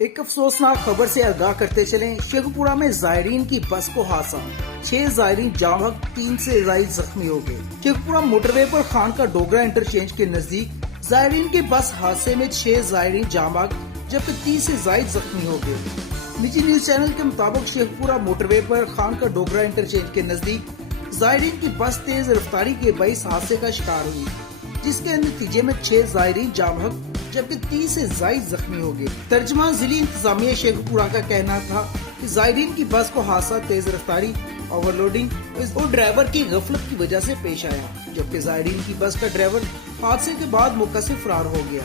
ایک افسوسناک خبر سے آگاہ کرتے چلیں، شیخو پورہ میں زائرین کی بس کو حادثہ، 6 زائرین جام بحق، 3 سے زائد زخمی ہو گئے۔ شیخو پورہ موٹر وے پر خان کا ڈوگرا انٹرچینج کے نزدیک زائرین کی بس حادثے میں 6 زائرین جام بحق جبکہ 30 سے زائد زخمی ہو گئے۔ نجی نیوز چینل کے مطابق شیخو پورہ موٹر وے پر خان کا ڈوگرا انٹرچینج کے نزدیک زائرین کی بس تیز رفتاری کے باعث حادثے کا شکار ہوئی، جس کے نتیجے میں 6 زائرین جام بحق جبکہ 30 سے زائد زخمی ہو گئے۔ ترجمان ضلعی انتظامیہ شیخو پورہ کا کہنا تھا کہ زائرین کی بس کو حادثہ تیز رفتاری، اوور لوڈنگ اور ڈرائیور کی غفلت کی وجہ سے پیش آیا، جبکہ زائرین کی بس کا ڈرائیور حادثے کے بعد موقع سے فرار ہو گیا۔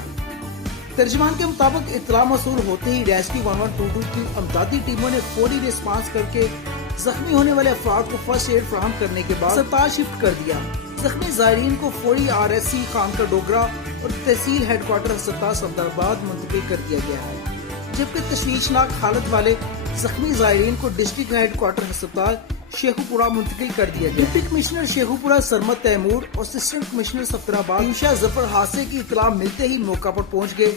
ترجمان کے مطابق اطلاع موصول ہوتے ہی ریسکیو 1122 کی امدادی ٹیموں نے فوری ریسپانس کر کے زخمی ہونے والے افراد کو فرسٹ ایڈ فراہم کرنے کے بعد اسپتال شفٹ کر دیا۔ زخمی زائرین کو فوری RSC خان کا ڈوگرا اور تحصیل ہیڈ کوارٹر ہسپتال صفدرآباد منتقل کر دیا گیا ہے، جبکہ تشویشناک حالت والے زخمی زائرین کو ڈسٹرکٹ ہیڈ کوارٹر ہسپتال شیخو پورہ منتقل کر دیا گیا۔ Deputy commissioner Sheikhupura Sarmad Taimur اور اسسٹنٹ کمشنر صفدرآباد عیوشا ظفر حادثے کی اطلاع ملتے ہی موقع پر پہنچ گئے۔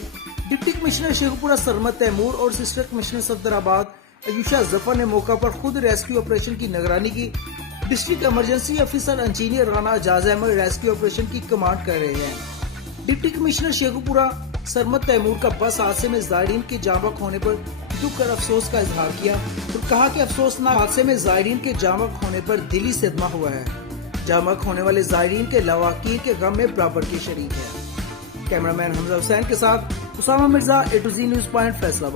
Deputy commissioner Sheikhupura Sarmad Taimur اور اسسٹنٹ کمشنر صفدرآباد عیوشا ظفر نے موقع پر خود ریسکیو آپریشن کی نگرانی کی۔ District emergency officer engineer Rana Ejaz Ahmed rescue operation کی کمانڈ کر رہے ہیں۔ Deputy commissioner Sheikhupura Sarmad Timur کا بس حادثے میں زائرین کے جاں بحق ہونے پر دکھ اور افسوس کا اظہار کیا اور کہا کہ افسوسناک حادثے میں زائرین کے جاں بحق ہونے پر دلی صدمہ ہوا ہے۔ جاں بحق ہونے والے زائرین کے لواحقین کے غم میں برابر کے شریک ہے۔ کیمرہ مین حمزہ حسین کے ساتھ Usama Mirza A to Z news point فیصلہ آباد۔